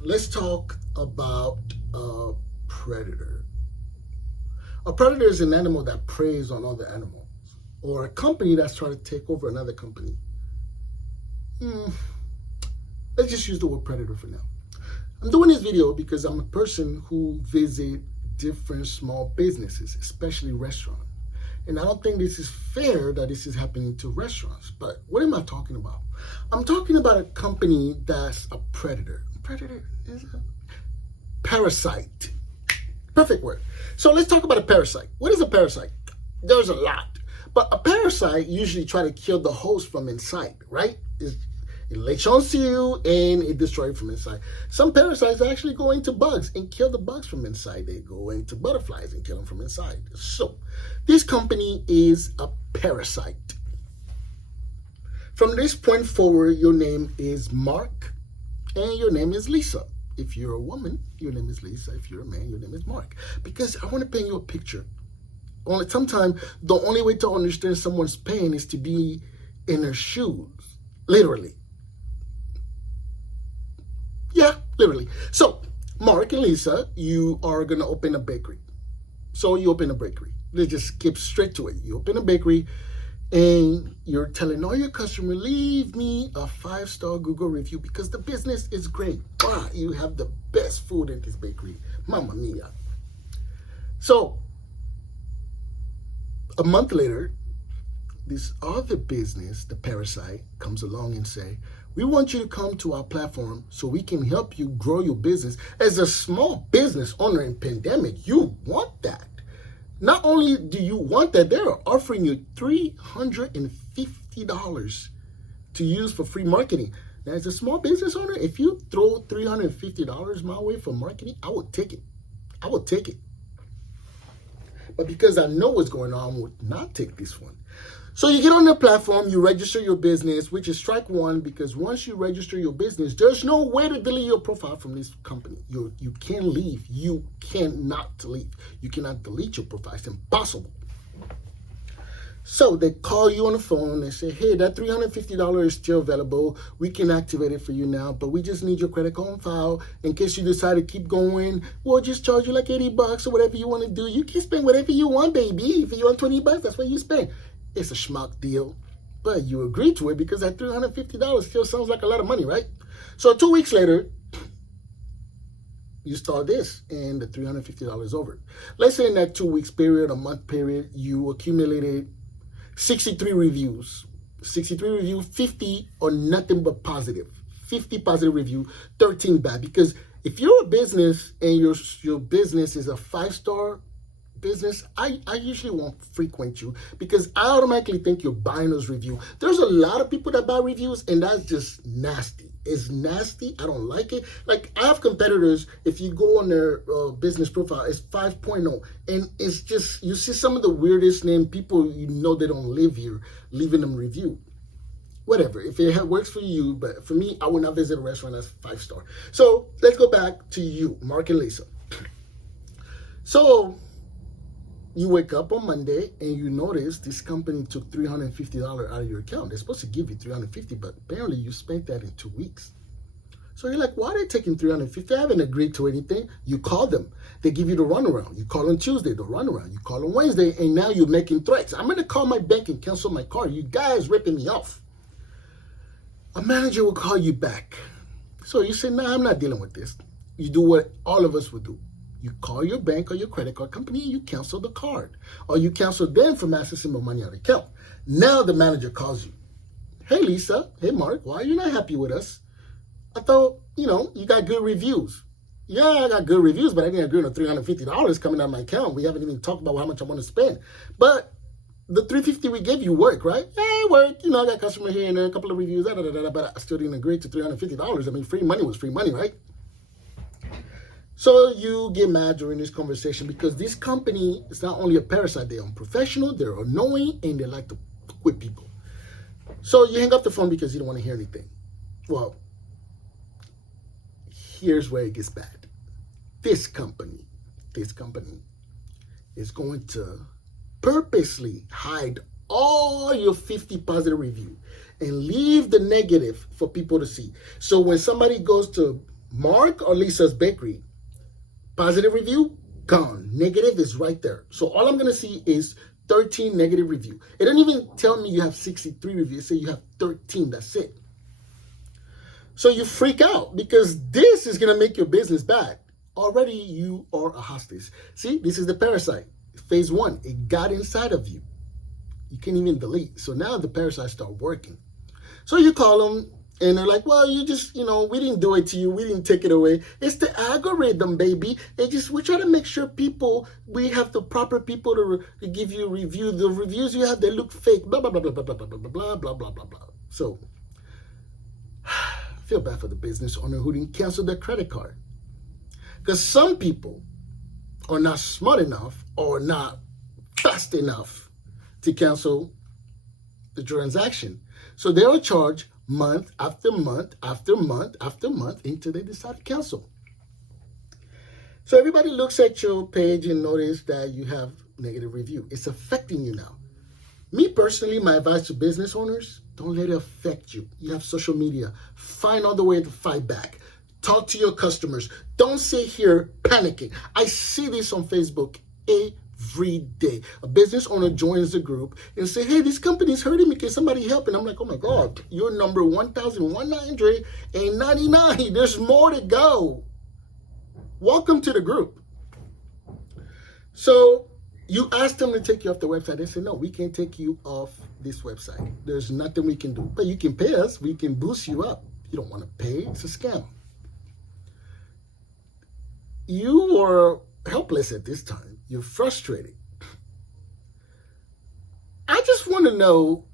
Let's talk about a predator. A predator is an animal that preys on other animals, or a company that's trying to take over another company. Let's just use the word predator for now. I'm doing this video because I'm a person who visits different small businesses, especially restaurants. And I don't think this is fair that this is happening to restaurants. But what am I talking about? I'm talking about a company that's a predator. Predator is a parasite. Perfect word. So let's talk about a parasite. What is a parasite? There's a lot. But a parasite usually try to kill the host from inside, right? It latches onto you and it destroys from inside. Some parasites actually go into bugs and kill the bugs from inside. They go into butterflies and kill them from inside. So this company is a parasite. From this point forward, your name is Mark and your name is Lisa. If you're a woman, your name is Lisa. If you're a man, your name is Mark. Because I want to paint you a picture. Sometimes the only way to understand someone's pain is to be in their shoes. Literally. Yeah, literally. So, Mark and Lisa, you are going to open a bakery. So you open a bakery. Let's just skip straight to it. You open a bakery and you're telling all your customers, leave me a 5-star Google review because the business is great. Wow, you have the best food in this bakery. Mamma mia. So, a month later, this other business, the parasite, comes along and say, we want you to come to our platform so we can help you grow your business. As a small business owner in pandemic, you want that. Not only do you want that, they're offering you $350 to use for free marketing. Now, as a small business owner, if you throw $350 my way for marketing, I would take it. I would take it. But because I know what's going on, I would not take this one. So you get on the platform, you register your business, which is strike one, because once you register your business, there's no way to delete your profile from this company. You can't leave. You cannot leave. You cannot delete your profile. It's impossible. So they call you on the phone and say, hey, that $350 is still available. We can activate it for you now, but we just need your credit card on file. In case you decide to keep going, we'll just charge you like $80 or whatever you want to do. You can spend whatever you want, baby. If you want $20, that's what you spend. It's a schmuck deal, but you agree to it because that $350 still sounds like a lot of money, right? So 2 weeks later, you start this and the $350 is over. Let's say in that 2 weeks period, a month period, you accumulated 63 reviews. 63 reviews, 50 are nothing but positive. 50 positive review, 13 bad. Because if you're a business and your business is a 5-star business, I usually won't frequent you because I automatically think you're buying those reviews. There's a lot of people that buy reviews and that's just nasty. It's nasty. I don't like it. Like I have competitors, if you go on their business profile, it's 5.0 and it's just, you see some of the weirdest name people you know they don't live here, leaving them review. Whatever, if it works for you, but for me, I would not visit a restaurant that's 5-star. So let's go back to you, Mark and Lisa. So you wake up on Monday and you notice this company took $350 out of your account. They're supposed to give you $350, but apparently you spent that in 2 weeks. So you're like, why are they taking $350? I haven't agreed to anything. You call them. They give you the runaround. You call on Tuesday, the runaround. You call on Wednesday, and now you're making threats. I'm going to call my bank and cancel my card. You guys ripping me off. A manager will call you back. So you say, nah, I'm not dealing with this. You do what all of us would do. You call your bank or your credit card company and you cancel the card. Or you cancel them from accessing the money out of the account. Now the manager calls you. Hey, Lisa. Hey, Mark. Why are you not happy with us? I thought, you got good reviews. Yeah, I got good reviews, but I didn't agree on the $350 coming out of my account. We haven't even talked about how much I want to spend. But the $350 we gave you work, right? Yeah, it worked. I got customer here and there, a couple of reviews, but I still didn't agree to $350. I mean, free money was free money, right? So you get mad during this conversation because this company is not only a parasite, they're unprofessional, they're annoying, and they like to quit people. So you hang up the phone because you don't want to hear anything. Well, here's where it gets bad. This company is going to purposely hide all your 50 positive reviews and leave the negative for people to see. So when somebody goes to Mark or Lisa's Bakery, positive review, gone. Negative is right there. So all I'm going to see is 13 negative review. It doesn't even tell me you have 63 reviews. Say you have 13. That's it. So you freak out because this is going to make your business bad. Already you are a hostage. See, this is the parasite. Phase 1, it got inside of you. You can't even delete. So now the parasites start working. So you call them and they're like, well, you just, we didn't do it to you. We didn't take it away. It's the algorithm, baby. We try to make sure we have the proper people to give you a review. The reviews you have, they look fake, blah, blah, blah, blah, blah, blah, blah, blah, blah, blah, blah, blah, blah. So I feel bad for the business owner who didn't cancel their credit card. Because some people are not smart enough or not fast enough to cancel the transaction. So they'll charge month after month after month after month until they decide to cancel. So everybody looks at your page and notice that you have negative review. It's affecting you now. Me personally, my advice to business owners, don't let it affect you. You have social media. Find other way to fight back. Talk to your customers. Don't sit here panicking. I see this on Facebook every day. A business owner joins the group and say, hey, this company is hurting me. Can somebody help? And I'm like, oh my God, you're number 1,199. There's more to go. Welcome to the group. So you ask them to take you off the website. They say, no, we can't take you off this website. There's nothing we can do. But you can pay us. We can boost you up. You don't want to pay. It's a scam. You are helpless at this time. You're frustrated. I just want to know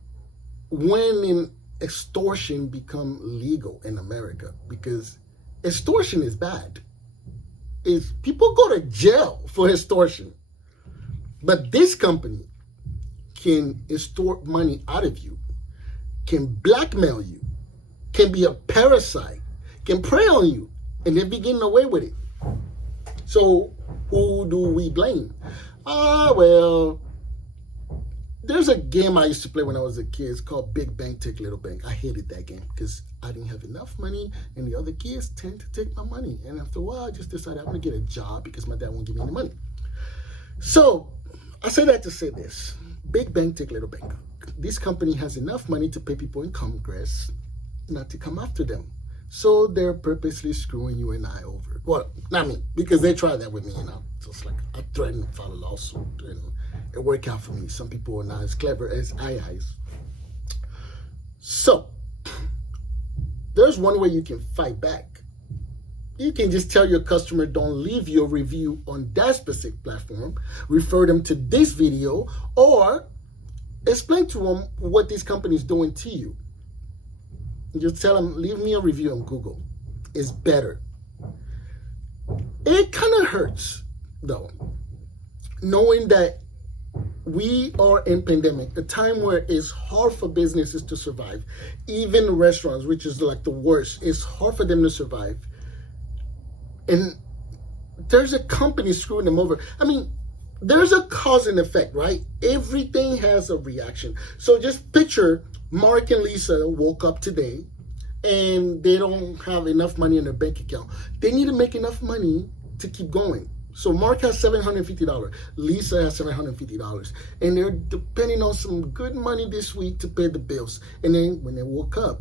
when extortion become legal in America, because extortion is bad. People go to jail for extortion. But this company can extort money out of you, can blackmail you, can be a parasite, can prey on you, and they're getting away with it. So who do we blame? Well, there's a game I used to play when I was a kid. It's called Big Bank, Take Little Bank. I hated that game because I didn't have enough money, and the other kids tend to take my money. And after a while, I just decided I'm going to get a job because my dad won't give me any money. So I say that to say this. Big Bank, Take Little Bank. This company has enough money to pay people in Congress not to come after them. So they're purposely screwing you and I over. Well, not me, because they tried that with me, So it's like I threatened to file a lawsuit, and it worked out for me. Some people are not as clever as I is. So there's one way you can fight back. You can just tell your customer, don't leave your review on that specific platform. Refer them to this video, or explain to them what this company is doing to you. Just tell them, leave me a review on Google. It's better. It kind of hurts, though, knowing that we are in pandemic, a time where it's hard for businesses to survive. Even restaurants, which is like the worst, it's hard for them to survive. And there's a company screwing them over. I mean, there's a cause and effect, right? Everything has a reaction. So just picture Mark and Lisa woke up today and they don't have enough money in their bank account. They need to make enough money to keep going. So Mark has $750. Lisa has $750. And they're depending on some good money this week to pay the bills. And then when they woke up,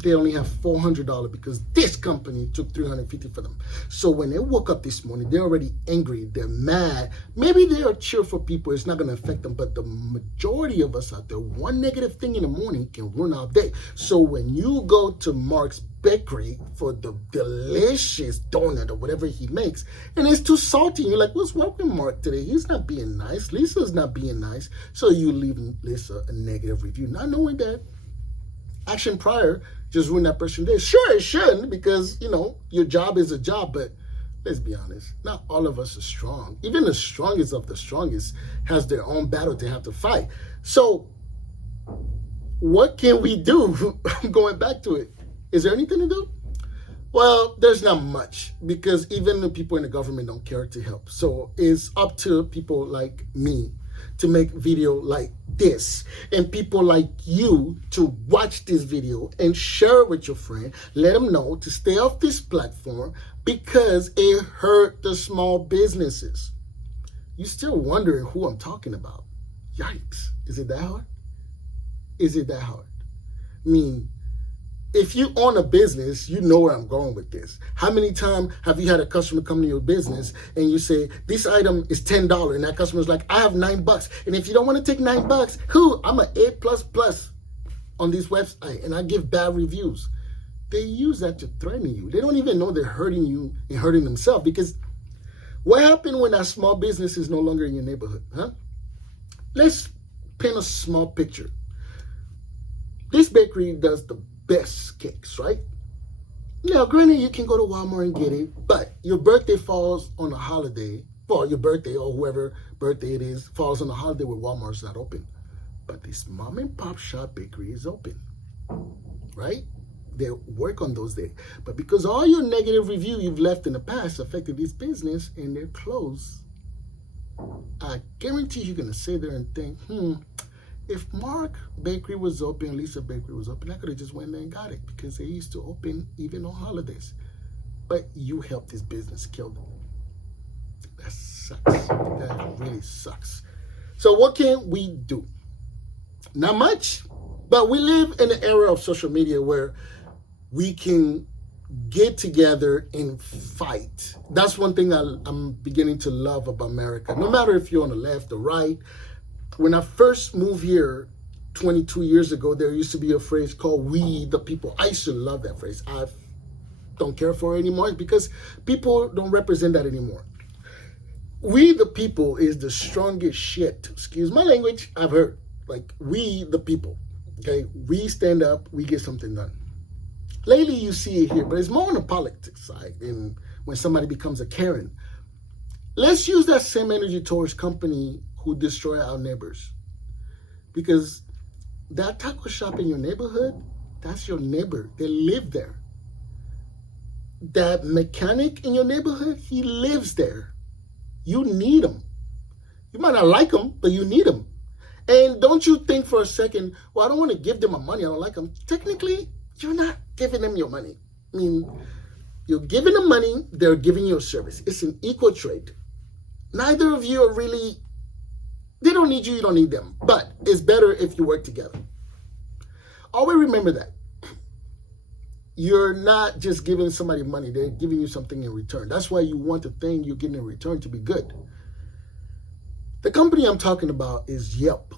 they only have $400 because this company took $350 for them. So when they woke up this morning, they're already angry. They're mad. Maybe they are cheerful people. It's not going to affect them. But the majority of us out there, one negative thing in the morning can ruin our day. So when you go to Mark's Bakery for the delicious donut or whatever he makes, and it's too salty, and you're like, what's wrong with Mark today? He's not being nice. Lisa's not being nice. So you leave Lisa a negative review, not knowing that action prior just ruin that person's day. Sure, it shouldn't, because, your job is a job, but let's be honest, not all of us are strong. Even the strongest of the strongest has their own battle they have to fight. So what can we do? Going back to it, is there anything to do? Well, there's not much, because even the people in the government don't care to help. So it's up to people like me to make video like this, and people like you to watch this video and share it with your friend. Let them know to stay off this platform because it hurt the small businesses. You still wondering who I'm talking about? Yikes. Is it that hard? Is it that hard? I mean, if you own a business, you know where I'm going with this. How many times have you had a customer come to your business and you say, this item is $10, and that customer's like, I have $9. And if you don't want to take $9, I'm an A++ on this website, and I give bad reviews. They use that to threaten you. They don't even know they're hurting you and hurting themselves, because what happened when that small business is no longer in your neighborhood, huh? Let's paint a small picture. This bakery does the best cakes, right? Now, granted, you can go to Walmart and get it, but your birthday falls on a holiday, or your birthday or whoever birthday it is falls on a holiday where Walmart's not open. But this mom and pop shop bakery is open, right? They work on those days. But because all your negative review you've left in the past affected this business and they're closed, I guarantee you're going to sit there and think, if Mark Bakery was open, Lisa Bakery was open, I could have just went there and got it, because they used to open even on holidays. But you helped this business kill them. That sucks. That really sucks. So what can we do? Not much, but we live in an era of social media where we can get together and fight. That's one thing I'm beginning to love about America. No matter if you're on the left or right. When I first moved here 22 years ago, there used to be a phrase called "we the people." I used to love that phrase. I don't care for it anymore because people don't represent that anymore. We the people is the strongest shit, excuse my language, I've heard. Like, we the people, okay? We stand up, we get something done. Lately you see it here, but it's more on the politics side, and when somebody becomes a Karen. Let's use that same energy towards company who destroy our neighbors. Because that taco shop in your neighborhood, that's your neighbor. They live there. That mechanic in your neighborhood, he lives there. You need him. You might not like him, but you need him. And don't you think for a second, well, I don't want to give them my money, I don't like them. Technically, you're not giving them your money. I mean, you're giving them money, they're giving you a service. It's an equal trade. Neither of you are really, they don't need you, you don't need them. But it's better if you work together. Always remember that. You're not just giving somebody money, they're giving you something in return. That's why you want the thing you're getting in return to be good. The company I'm talking about is Yelp.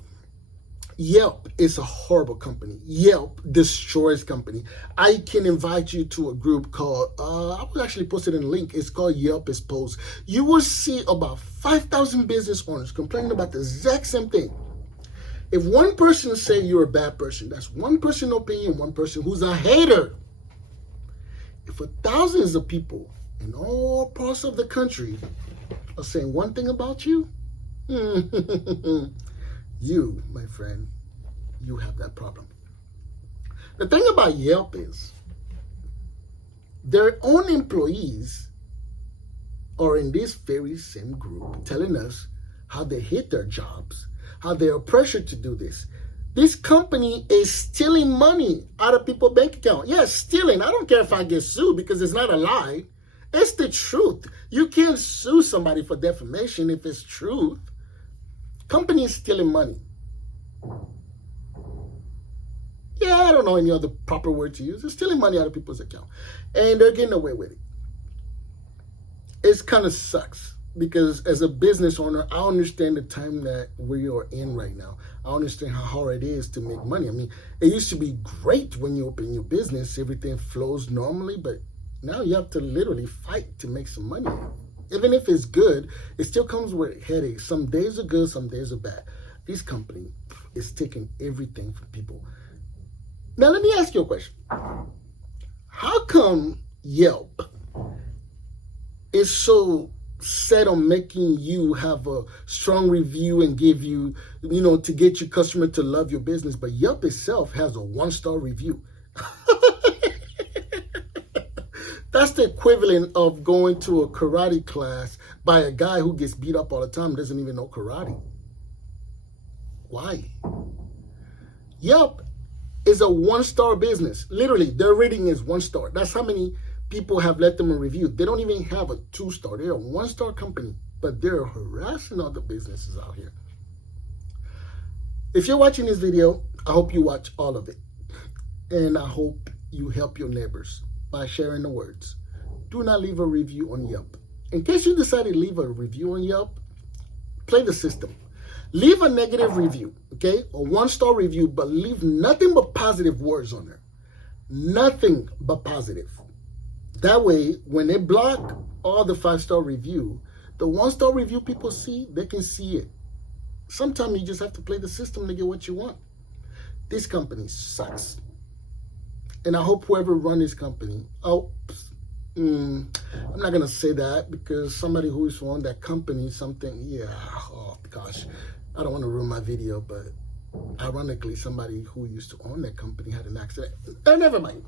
Yelp is a horrible company. Yelp destroys company. I can invite you to a group called, I will actually post it in a link. It's called Yelp Exposed. You will see about 5,000 business owners complaining about the exact same thing. If one person say you're a bad person, that's one person opinion, one person who's a hater. If thousands of people in all parts of the country are saying one thing about you, you, my friend, you have that problem. The thing about Yelp is their own employees are in this very same group telling us how they hate their jobs, how they are pressured to do this. This company is stealing money out of people's bank account. Yes, stealing. I don't care if I get sued because it's not a lie. It's the truth. You can't sue somebody for defamation if it's truth. Company is stealing money. Yeah, I don't know any other proper word to use. They're stealing money out of people's account. And they're getting away with it. It kind of sucks because as a business owner, I understand the time that we are in right now. I understand how hard it is to make money. I mean, it used to be great when you open your business. Everything flows normally, but now you have to literally fight to make some money. Even if it's good, it still comes with headaches. Some days are good, some days are bad. This company is taking everything from people. Now, let me ask you a question. How come Yelp is so set on making you have a strong review and give you, to get your customer to love your business, but Yelp itself has a 1-star review? That's the equivalent of going to a karate class by a guy who gets beat up all the time and doesn't even know karate. Why? Yelp is a 1-star business. Literally, their rating is 1 star. That's how many people have left them a review. They don't even have a 2-star. They're a 1-star company, but they're harassing other businesses out here. If you're watching this video, I hope you watch all of it. And I hope you help your neighbors by sharing the words. Do not leave a review on Yelp. In case you decided to leave a review on Yelp, play the system. Leave a negative review, okay? A 1-star review, but leave nothing but positive words on there. Nothing but positive. That way, when they block all the 5-star review, the 1-star review people see, they can see it. Sometimes you just have to play the system to get what you want. This company sucks. And I hope whoever run this company, I'm not going to say that because somebody who is on that company, oh gosh, I don't want to ruin my video, but ironically, somebody who used to own that company had an accident. Never mind.